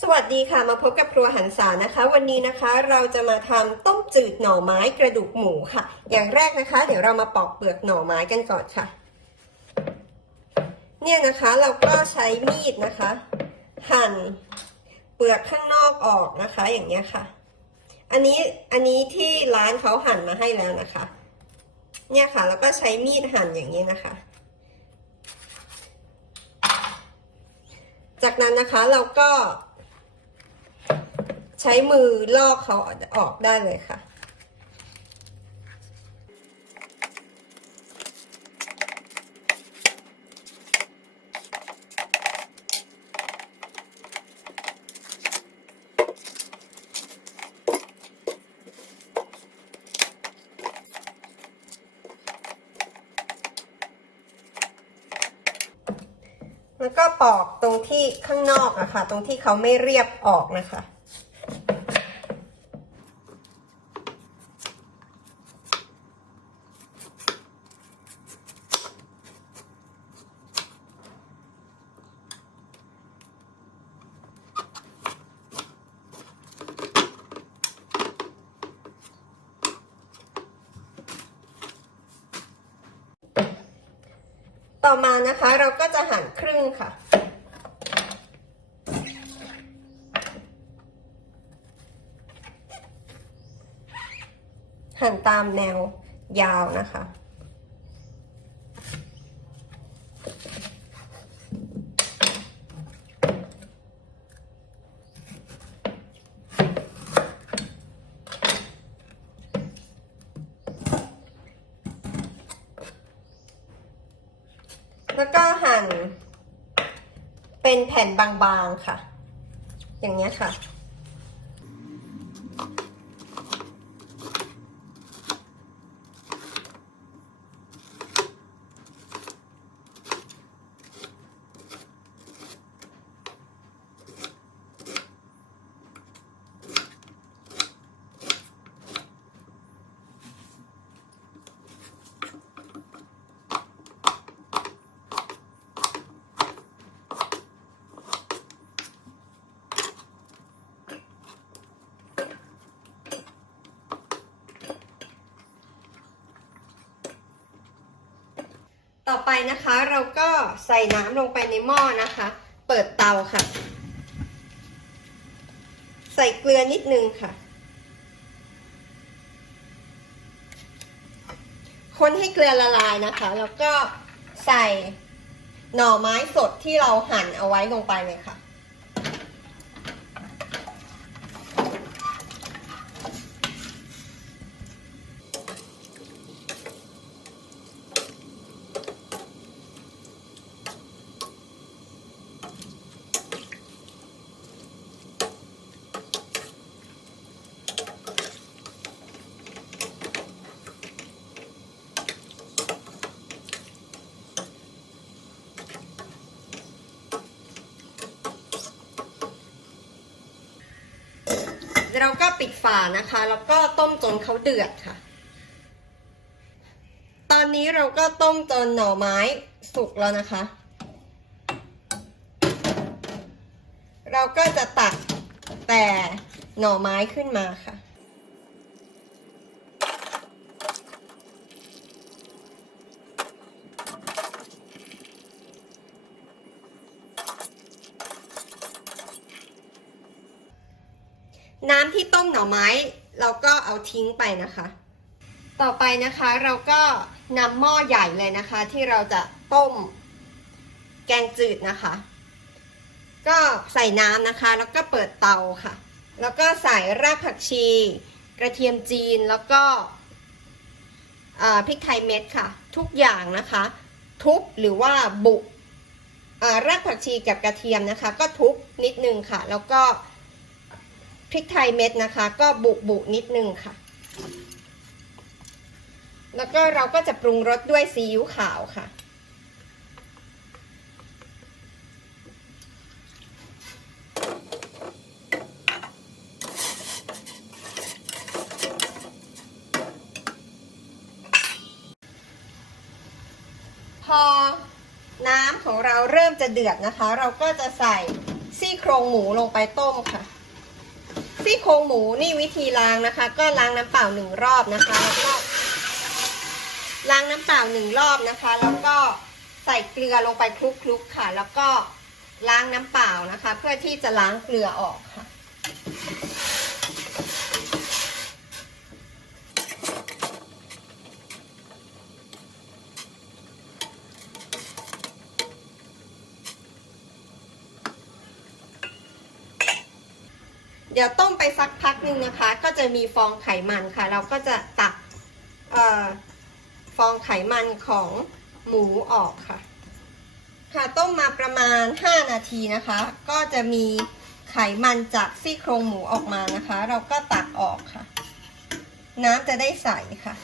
สวัสดีค่ะมาพบกับครัวหันษานะคะ วันนี้นะคะเราจะมาทำต้มจืดหน่อไม้กระดูกหมูค่ะ อย่างแรกนะคะ เดี๋ยวเรามาปอกเปลือกหน่อไม้กันก่อนค่ะ เนี่ยนะคะเราก็ใช้มีดนะคะ หั่นเปลือกข้างนอกออกนะคะ อย่างเงี้ยค่ะ อันนี้อันนี้ที่ร้านเขาหั่นมาให้แล้วนะคะ เนี่ยค่ะแล้วก็ใช้มีดหั่นอย่างนี้นะคะจากนั้นนะคะเราก็ ใช้มือลอกเขาออกได้เลยค่ะ แล้วก็ปอกตรงที่ข้างนอกอะค่ะ ตรงที่เขาไม่เรียบออกนะคะ ต่อมานะคะเราก็จะหั่นครึ่งค่ะ หั่นตามแนวยาวนะคะ แล้วก็หั่น เป็นแผ่นบางๆค่ะ อย่างเงี้ยค่ะ ไปนะคะ เราก็ใส่น้ำลงไปในหม้อนะคะ เปิดเตาค่ะ ใส่เกลือนิดนึงค่ะ คนให้เกลือละลายนะคะ แล้วก็ใส่หน่อไม้สดที่เราหั่นเอาไว้ลงไปเลยค่ะ เราก็ปิดฝานะคะ แล้วก็ต้มจนเขาเดือดค่ะ ตอนนี้เราก็ต้มจนหน่อไม้สุกแล้วนะคะ เราก็จะตักแต่หน่อไม้ขึ้นมาค่ะ น้ำที่ต้มหน่อไม้ เราก็เอาทิ้งไปนะคะ ต่อไปนะคะเราก็นำหม้อใหญ่เลยนะคะ ที่เราจะต้มแกงจืดนะคะ ก็ใส่น้ำนะคะ แล้วก็เปิดเตาค่ะ แล้วก็ใส่รากผักชี กระเทียมจีนแล้วก็พริกไทยเม็ดค่ะ ทุกอย่างนะคะ ทุบหรือว่าบุรากผักชีกับกระเทียมนะคะ ก็ทุบนิดนึงค่ะ แล้วก็ พริกไทยเม็ดนะคะ ก็บุบุนิดนึงค่ะ แล้วก็เราก็จะปรุงรสด้วยซีอิ๊วขาวค่ะ พอน้ำของเราเริ่มจะเดือดนะคะ เราก็จะใส่ซี่โครงหมูลงไปต้มค่ะ ซี่โครงหมูนี่วิธีล้างนะคะ ก็ล้างน้ำเปล่าหนึ่งรอบนะคะแล้วก็ล้างน้ำเปล่าหนึ่งรอบนะคะ แล้วก็ใส่เกลือลงไปคลุกๆค่ะ แล้วก็ล้างน้ำเปล่านะคะ เพื่อที่จะล้างเกลือออกค่ะ เดี๋ยวต้มไปสักพักหนึ่งนะคะ ก็จะมีฟองไขมันค่ะ เราก็จะตักออฟองไขมันของหมูออกค่ะ ค่ะต้มมาประมาณ 5 นาทีนะคะ ก็จะมีไขมันจากซี่โครงหมูออกมานะคะ เราก็ตักออกค่ะ น้ำจะได้ใสค่ะ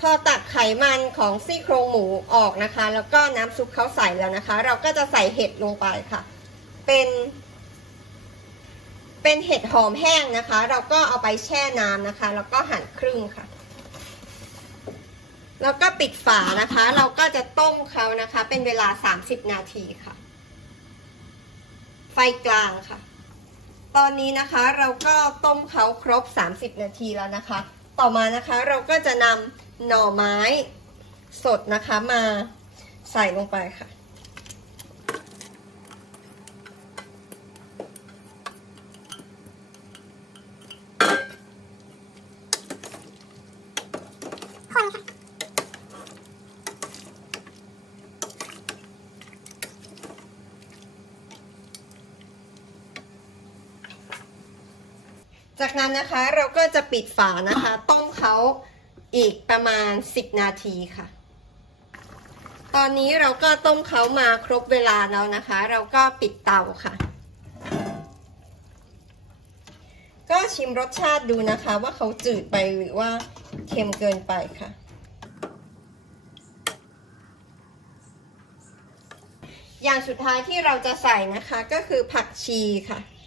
พอตักไขมันของซี่โครงหมูออกนะคะ แล้วก็น้ำซุปเขาใส่แล้วนะคะ เราก็จะใส่เห็ดลงไปค่ะ เป็น เป็นเห็ดหอมแห้งนะคะ เราก็เอาไปแช่น้ำนะคะ แล้วก็หั่นครึ่งค่ะ แล้วก็ปิดฝานะคะ เราก็จะต้มเขานะคะ เป็นเวลา 30 นาทีค่ะ ไฟกลางค่ะ ตอนนี้นะคะเราก็ต้มเขาครบ 30 นาทีแล้วนะคะ ต่อมานะคะเราก็จะนำหน่อไม้สดนะคะมาใส่ลงไปค่ะ จากนั้นนะคะเราก็จะปิดฝานะคะ ต้มเขาอีกประมาณ 10 นาทีค่ะ ตอนนี้เราก็ต้มเขามาครบเวลาแล้วนะคะ เราก็ปิดเตาค่ะ ก็ชิมรสชาติดูนะคะว่าเขาจืดไปหรือว่าเค็มเกินไปค่ะ อย่างสุดท้ายที่เราจะใส่นะคะก็คือผักชีค่ะค่ะ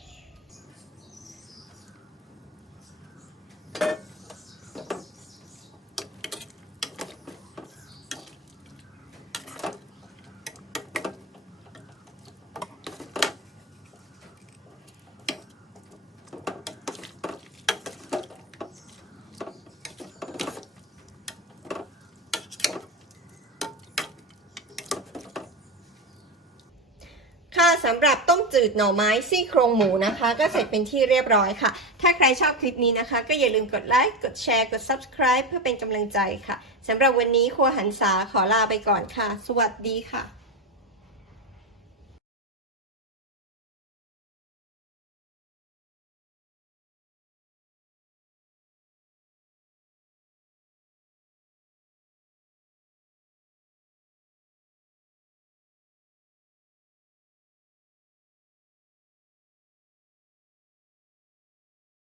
สำหรับต้มจืดหน่อไม้ซี่โครงหมูนะคะ ก็เสร็จเป็นที่เรียบร้อยค่ะ ถ้าใครชอบคลิปนี้นะคะ ก็อย่าลืมกดไลค์กดแชร์กด subscribe เพื่อเป็นกำลังใจค่ะสำหรับวันนี้ครัวหันษาขอลาไปก่อนค่ะ สวัสดีค่ะ